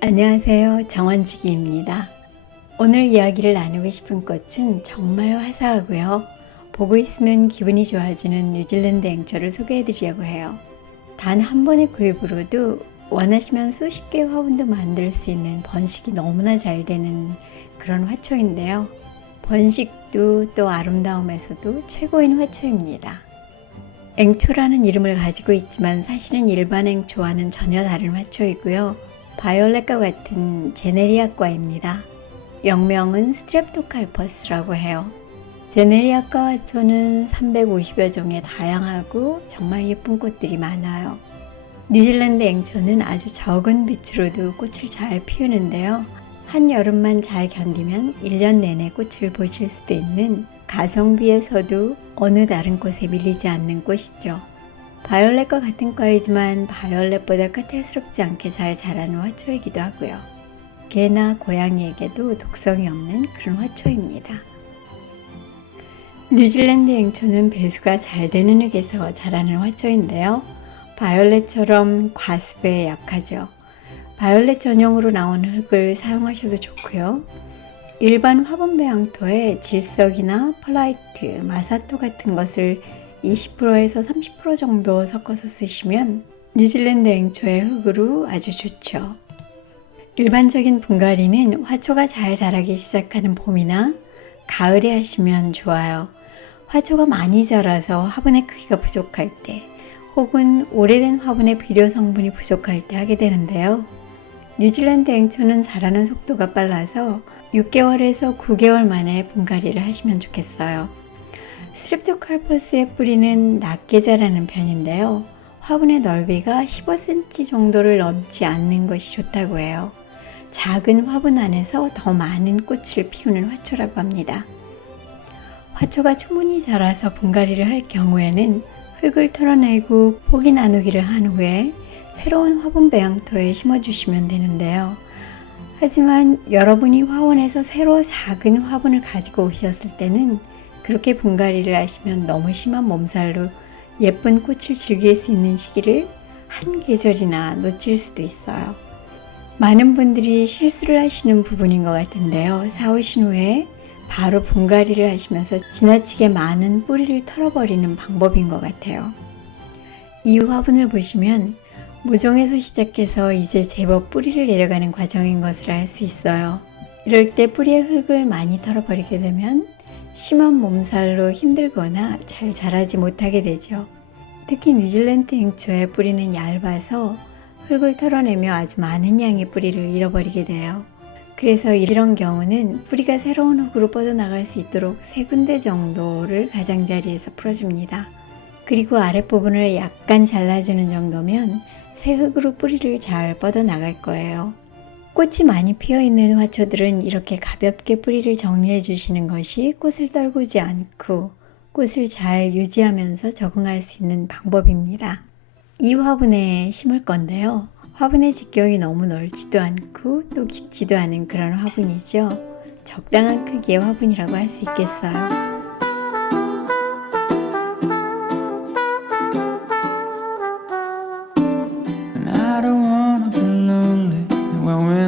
안녕하세요. 정원지기입니다. 오늘 이야기를 나누고 싶은 꽃은 정말 화사하고요. 보고 있으면 기분이 좋아지는 뉴질랜드 앵초를 소개해 드리려고 해요. 단 한 번의 구입으로도 원하시면 수십 개의 화분도 만들 수 있는 번식이 너무나 잘 되는 그런 화초인데요. 번식도 또 아름다움에서도 최고인 화초입니다. 앵초라는 이름을 가지고 있지만 사실은 일반 앵초와는 전혀 다른 화초이고요. 바이올렛과 같은 제네리아과입니다. 영명은 스트랩토칼퍼스라고 해요. 제네리아과 화초는 350여 종의 다양하고 정말 예쁜 꽃들이 많아요. 뉴질랜드 앵초는 아주 적은 빛으로도 꽃을 잘 피우는데요. 한 여름만 잘 견디면 1년 내내 꽃을 보실 수도 있는 가성비에서도 어느 다른 꽃에 밀리지 않는 꽃이죠. 바이올렛과 같은 과이지만 바이올렛보다 까탈스럽지 않게 잘 자라는 화초이기도 하고요. 개나 고양이에게도 독성이 없는 그런 화초입니다. 뉴질랜드 앵초는 배수가 잘 되는 흙에서 자라는 화초인데요. 바이올렛처럼 과습에 약하죠. 바이올렛 전용으로 나온 흙을 사용하셔도 좋고요. 일반 화분 배양토에 질석이나 플라이트, 마사토 같은 것을 20%에서 30% 정도 섞어서 쓰시면 뉴질랜드 앵초의 흙으로 아주 좋죠. 일반적인 분갈이는 화초가 잘 자라기 시작하는 봄이나 가을에 하시면 좋아요. 화초가 많이 자라서 화분의 크기가 부족할 때 혹은 오래된 화분의 비료 성분이 부족할 때 하게 되는데요. 뉴질랜드 앵초는 자라는 속도가 빨라서 6개월에서 9개월 만에 분갈이를 하시면 좋겠어요. 스트랩토칼퍼스의 뿌리는 낮게 자라는 편인데요. 화분의 넓이가 15cm 정도를 넘지 않는 것이 좋다고 해요. 작은 화분 안에서 더 많은 꽃을 피우는 화초라고 합니다. 화초가 충분히 자라서 분갈이를 할 경우에는 흙을 털어내고 포기 나누기를 한 후에 새로운 화분 배양토에 심어주시면 되는데요. 하지만 여러분이 화원에서 새로 작은 화분을 가지고 오셨을 때는 그렇게 분갈이를 하시면 너무 심한 몸살로 예쁜 꽃을 즐길 수 있는 시기를 한 계절이나 놓칠 수도 있어요. 많은 분들이 실수를 하시는 부분인 것 같은데요. 사오신 후에 바로 분갈이를 하시면서 지나치게 많은 뿌리를 털어버리는 방법인 것 같아요. 이 화분을 보시면 무종에서 시작해서 이제 제법 뿌리를 내려가는 과정인 것을 알 수 있어요. 이럴 때 뿌리의 흙을 많이 털어버리게 되면 심한 몸살로 힘들거나 잘 자라지 못하게 되죠. 특히 뉴질랜드 앵초의 뿌리는 얇아서 흙을 털어내며 아주 많은 양의 뿌리를 잃어버리게 돼요. 그래서 이런 경우는 뿌리가 새로운 흙으로 뻗어나갈 수 있도록 세 군데 정도를 가장자리에서 풀어줍니다. 그리고 아랫부분을 약간 잘라주는 정도면 새 흙으로 뿌리를 잘 뻗어나갈 거예요. 꽃이 많이 피어 있는 화초들은 이렇게 가볍게 뿌리를 정리해 주시는 것이 꽃을 떨구지 않고 꽃을 잘 유지하면서 적응할 수 있는 방법입니다. 이 화분에 심을 건데요. 화분의 직경이 너무 넓지도 않고 또 깊지도 않은 그런 화분이죠. 적당한 크기의 화분이라고 할 수 있겠어요.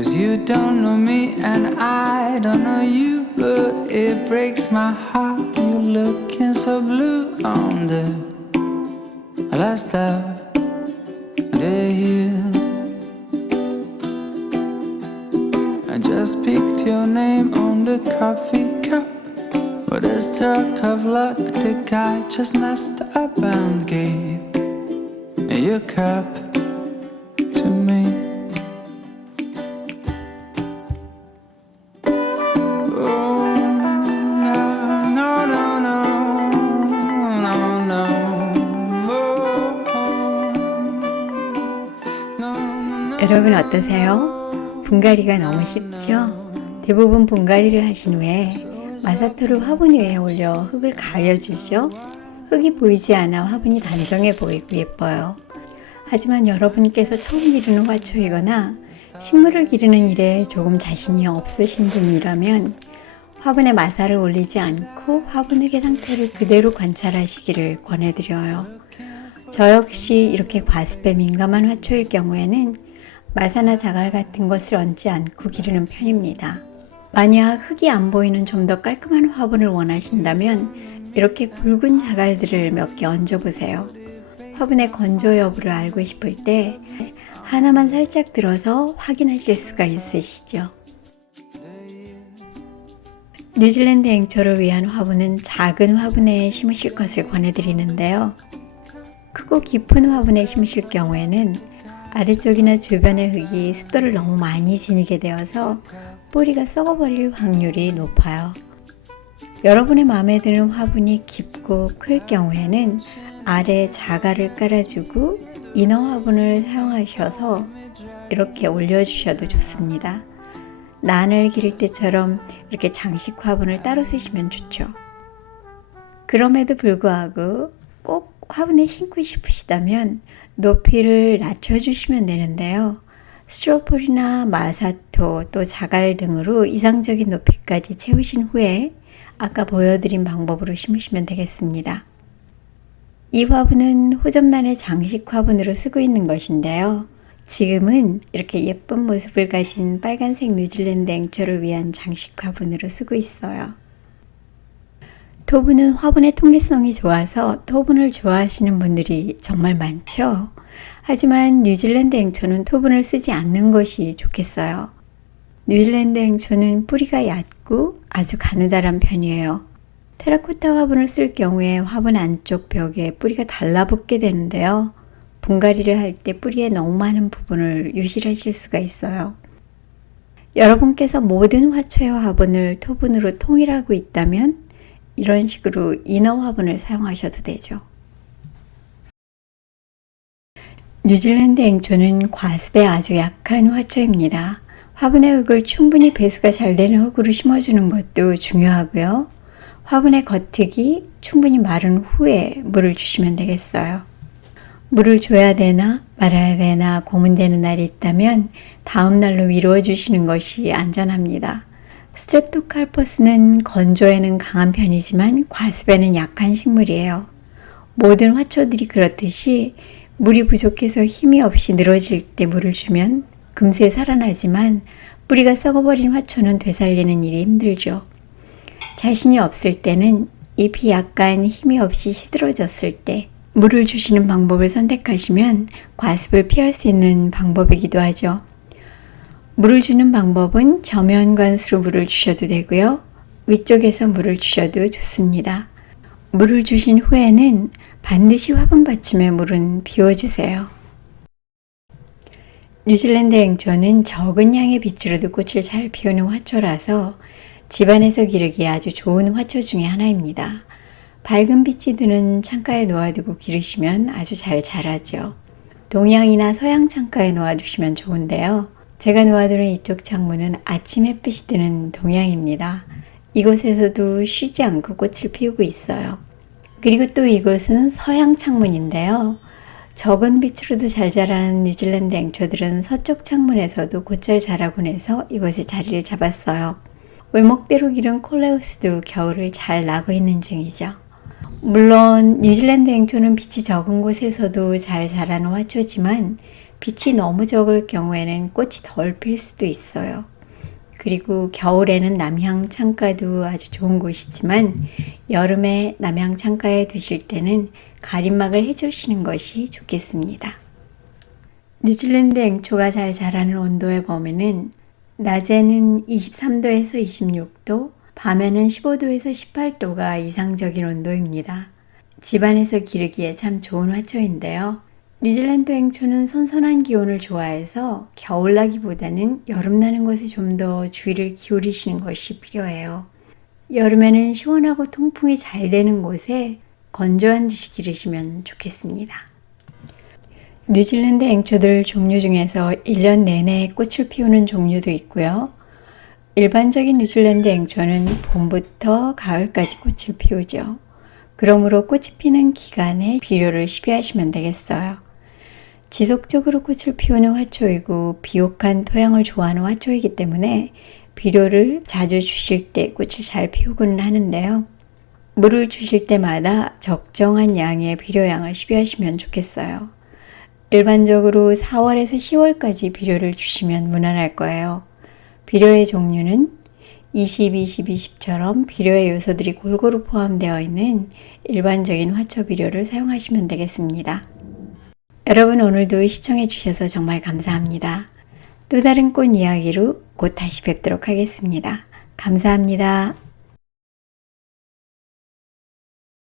Cause you don't know me and I don't know you, but it breaks my heart. You're looking so blue on the last the year. I just picked your name on the coffee cup. But a stroke of luck, the guy just messed up and gave me your cup 여러분 어떠세요? 분갈이가 너무 쉽죠? 대부분 분갈이를 하신 후에 마사토를 화분 위에 올려 흙을 가려주죠. 흙이 보이지 않아 화분이 단정해 보이고 예뻐요. 하지만 여러분께서 처음 기르는 화초이거나 식물을 기르는 일에 조금 자신이 없으신 분이라면 화분에 마사를 올리지 않고 화분 흙의 상태를 그대로 관찰하시기를 권해드려요. 저 역시 이렇게 과습에 민감한 화초일 경우에는 마사나 자갈 같은 것을 얹지 않고 기르는 편입니다. 만약 흙이 안 보이는 좀 더 깔끔한 화분을 원하신다면 이렇게 굵은 자갈들을 몇 개 얹어보세요. 화분의 건조 여부를 알고 싶을 때 하나만 살짝 들어서 확인하실 수가 있으시죠. 뉴질랜드 앵초를 위한 화분은 작은 화분에 심으실 것을 권해드리는데요. 크고 깊은 화분에 심으실 경우에는 아래쪽이나 주변의 흙이 습도를 너무 많이 지니게 되어서 뿌리가 썩어버릴 확률이 높아요. 여러분의 마음에 드는 화분이 깊고 클 경우에는 아래 자갈을 깔아주고 인어 화분을 사용하셔서 이렇게 올려주셔도 좋습니다. 난을 기를 때처럼 이렇게 장식 화분을 따로 쓰시면 좋죠. 그럼에도 불구하고 꼭 화분에 심고 싶으시다면 높이를 낮춰주시면 되는데요. 스트로폴이나 마사토 또 자갈 등으로 이상적인 높이까지 채우신 후에 아까 보여드린 방법으로 심으시면 되겠습니다. 이 화분은 호접란의 장식 화분으로 쓰고 있는 것인데요. 지금은 이렇게 예쁜 모습을 가진 빨간색 뉴질랜드 앵초를 위한 장식 화분으로 쓰고 있어요. 토분은 화분의 통기성이 좋아서 토분을 좋아하시는 분들이 정말 많죠. 하지만 뉴질랜드 앵초는 토분을 쓰지 않는 것이 좋겠어요. 뉴질랜드 앵초는 뿌리가 얕고 아주 가느다란 편이에요. 테라코타 화분을 쓸 경우에 화분 안쪽 벽에 뿌리가 달라붙게 되는데요. 분갈이를 할 때 뿌리에 너무 많은 부분을 유실하실 수가 있어요. 여러분께서 모든 화초의 화분을 토분으로 통일하고 있다면 이런 식으로 인어 화분을 사용하셔도 되죠. 뉴질랜드 앵초는 과습에 아주 약한 화초입니다. 화분의 흙을 충분히 배수가 잘 되는 흙으로 심어주는 것도 중요하고요. 화분의 겉흙이 충분히 마른 후에 물을 주시면 되겠어요. 물을 줘야 되나 말아야 되나 고민되는 날이 있다면 다음 날로 미루어 주시는 것이 안전합니다. 스트랩토칼퍼스는 건조에는 강한 편이지만 과습에는 약한 식물이에요. 모든 화초들이 그렇듯이 물이 부족해서 힘이 없이 늘어질 때 물을 주면 금세 살아나지만 뿌리가 썩어버린 화초는 되살리는 일이 힘들죠. 자신이 없을 때는 잎이 약간 힘이 없이 시들어졌을 때 물을 주시는 방법을 선택하시면 과습을 피할 수 있는 방법이기도 하죠. 물을 주는 방법은 저면 관수로 물을 주셔도 되고요. 위쪽에서 물을 주셔도 좋습니다. 물을 주신 후에는 반드시 화분 받침에 물은 비워주세요. 뉴질랜드 앵초는 적은 양의 빛으로도 꽃을 잘 피우는 화초라서 집안에서 기르기 아주 좋은 화초 중에 하나입니다. 밝은 빛이 드는 창가에 놓아두고 기르시면 아주 잘 자라죠. 동양이나 서양 창가에 놓아두시면 좋은데요. 제가 놓아두는 이쪽 창문은 아침 햇빛이 드는 동양입니다. 이곳에서도 쉬지 않고 꽃을 피우고 있어요. 그리고 또 이곳은 서양 창문인데요. 적은 빛으로도 잘 자라는 뉴질랜드 앵초들은 서쪽 창문에서도 곧잘 자라곤 해서 이곳에 자리를 잡았어요. 외목대로 기른 콜레우스도 겨울을 잘 나고 있는 중이죠. 물론 뉴질랜드 앵초는 빛이 적은 곳에서도 잘 자라는 화초지만 빛이 너무 적을 경우에는 꽃이 덜 필 수도 있어요. 그리고 겨울에는 남향 창가도 아주 좋은 곳이지만 여름에 남향 창가에 두실 때는 가림막을 해주시는 것이 좋겠습니다. 뉴질랜드 앵초가 잘 자라는 온도의 범위는 낮에는 23도에서 26도, 밤에는 15도에서 18도가 이상적인 온도입니다. 집안에서 기르기에 참 좋은 화초인데요. 뉴질랜드 앵초는 선선한 기온을 좋아해서 겨울 나기보다는 여름 나는 곳에 좀 더 주의를 기울이시는 것이 필요해요. 여름에는 시원하고 통풍이 잘 되는 곳에 건조한 듯이 기르시면 좋겠습니다. 뉴질랜드 앵초들 종류 중에서 1년 내내 꽃을 피우는 종류도 있고요. 일반적인 뉴질랜드 앵초는 봄부터 가을까지 꽃을 피우죠. 그러므로 꽃이 피는 기간에 비료를 시비하시면 되겠어요. 지속적으로 꽃을 피우는 화초이고 비옥한 토양을 좋아하는 화초이기 때문에 비료를 자주 주실 때 꽃을 잘 피우고는 하는데요. 물을 주실 때마다 적정한 양의 비료양을 시비하시면 좋겠어요. 일반적으로 4월에서 10월까지 비료를 주시면 무난할 거예요. 비료의 종류는 20, 20, 20처럼 비료의 요소들이 골고루 포함되어 있는 일반적인 화초 비료를 사용하시면 되겠습니다. 여러분 오늘도 시청해 주셔서 정말 감사합니다. 또 다른 꽃 이야기로 곧 다시 뵙도록 하겠습니다. 감사합니다.